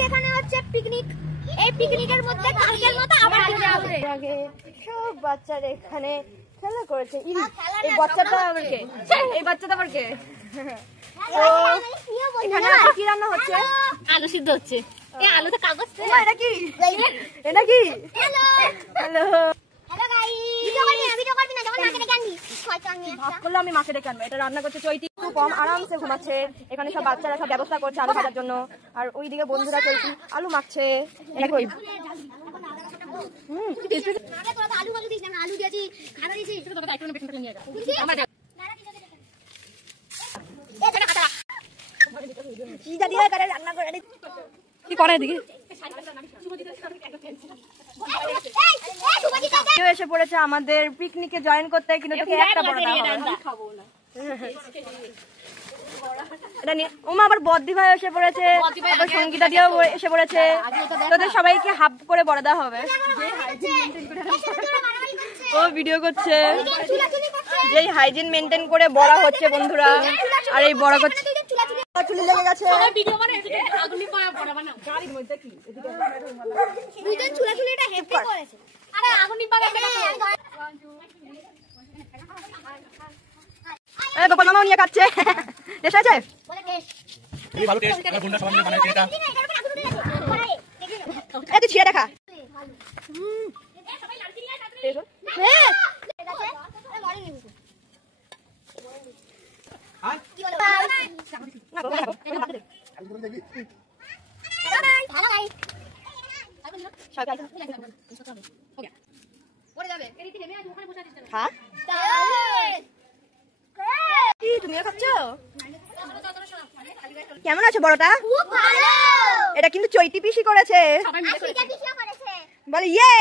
আজকে এখানে হচ্ছে পিকনিক। এই পিকনিকের মধ্যে কালকের মতো আবার আসবে। আগে সব বাচ্চারা এখানে খেলা করেছে। এই বাচ্চাটা আবার কে? এই বাচ্চাটা আবার কে? এখানে কি রান্না হচ্ছে? আলু সিদ্ধ হচ্ছে। এই আলুতে কাগজ। এটা কি? এটা কি? Hello hello hello guys. Video করবি না যখন মাকে ডেকে আনবি। ভাব করলে আমি মাকে ডেকে আনবো। এটা রান্না করছে চৈতি, খুব কম আরামসে ঘুমাচ্ছে। এখানে সব বাচ্চারা সব ব্যবস্থা করছে আলু ভাজার জন্য। আর ওইদিকে বন্ধুরা চৈতি আলু মাখছে। এটা কই? আলু আলু দিস না, আলু দিয়েছি, খাবার দিয়েছি। কি জানি করে রান্না করে কি করে এদিকে এসে পড়েছে আমাদের পিকনিকে জয়েন করতে, কিন্তু তোকে একটা বড় দাও ওমা আবার বদ্দি ভাই এসে পড়েছে, আবার সঙ্গীতা দিয়েও এসে পড়েছে। তোদের সবাইকে হাফ করে বড় দেওয়া হবে। ও ভিডিও করছে, যেই হাইজিন মেনটেন করে বড়া হচ্ছে বন্ধুরা। আর এই বড়া করছে চুলি লেগে গেছে। গোপাল মামাও নিয়ে কাটছে। টেস্ট আছে? তুই ছিঁড়ে দেখা। তুমিও খাচ্ছ? কেমন আছে বড়টা? এটা কিন্তু চৈতি পিসি করেছে। বলে ইয়ে।